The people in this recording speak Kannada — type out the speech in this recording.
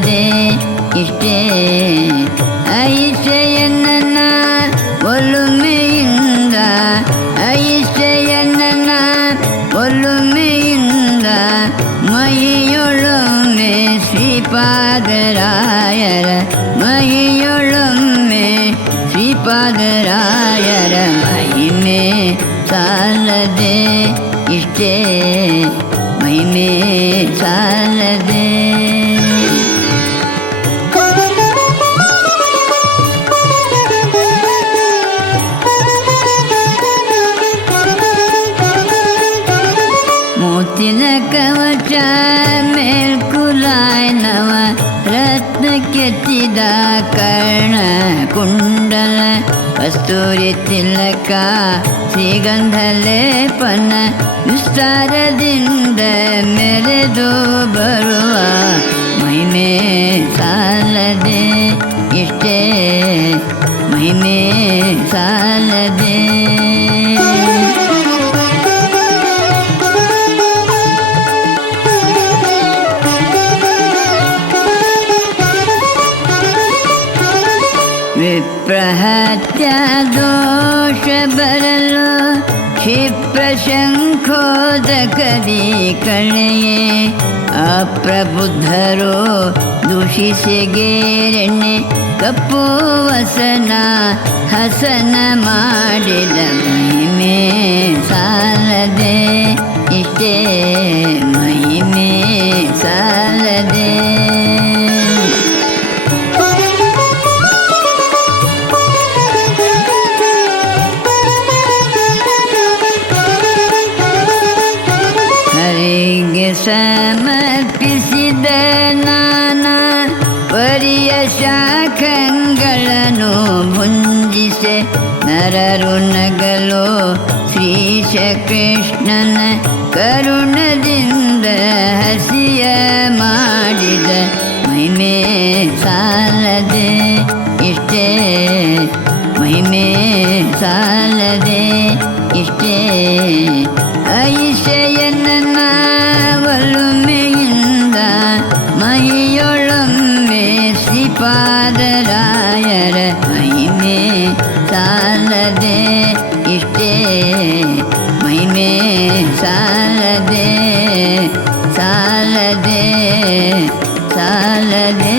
ಸಾಲದೆ ಇಷ್ಟೇ ಐಷೆಯನ್ನ ಒಲುಮೆಯಿಂದ ಐಷೆಯನ್ನ ಒಲುಮೆಯಿಂದ ಮೈಯೊಳೊಮ್ಮೆ ಶ್ರೀಪಾದರಾಯರ ಮೈಯೊಳೊಮ್ಮೆ ಶ್ರೀಪಾದರಾಯರ ಮಹಿಮೆ ಸಾಲದೆ ಇಷ್ಟೇ ಮಹಿಮೆ ಸಾಲದೆ ಮೋತಿನ ಕವಚ ಮೇಲ್ಕುಲಾಯ್ ನವ ರತ್ನ ಕೆತ್ತಿದ ಕರ್ಣ ಕುಂಡಲ ಕಸ್ತೂರಿ ತಿಲಕ ಶ್ರೀಗಂಧ ಲೇಪನ ವಿಸ್ತಾರದಿಂದ ಮೆರೆದು ಬರುವ ಮಹಿಮೆ ಸಾಲದೆ ಇಷ್ಟೇ ಮಹಿಮೆ ಸಾಲದೆ ವಿಪ್ರಹತ್ಯ ದೋಷ ಬರಲು ಕ್ಷಿಪ್ರಶಂಖೋದಕದಿ ಕಳೆಯೇ ಅಪ್ರಬುದ್ಧರು ದೂಷಿಸಿಗೇರೆಣ್ಣೆ ಕಪ್ಪು ವಸನ ಹಸನ ಮಾಡಿದ ಮಹಿಮೆ ಸಾಲದೆ ಇಷ್ಟೇ ಮಹಿಮೆ ಸಾಲದೆ ಸಮರ್ಪಿಸಿದ ನಾನಾ ಪರಿಯ ಶಾಖಗಳನ್ನು ಭುಂಜಿಸೆ ನರರು ನಗಲು ಶ್ರೀಶ ಕೃಷ್ಣನ ಕರುಣದಿಂದ ಹಸಿಯ ಮಾಡಿದ ಮಹಿಮೆ ಸಾಲದೆ ಇಷ್ಟೇ ಮಹಿಮೆ ಸಾಲದೆ ಇಷ್ಟೇ ಐಷೆಯನ್ನ ಒಲುಮೆಯಿಂದ ಮೈಯೊಳೊಮ್ಮೆ ಶ್ರೀಪಾದರಾಯರ ಮಹಿಮೆ ಸಾಲದೆ ಇಷ್ಟೇ ಮಹಿಮೆ ಸಾಲದೆ ಸಾಲದೆ ಸಾಲದೆ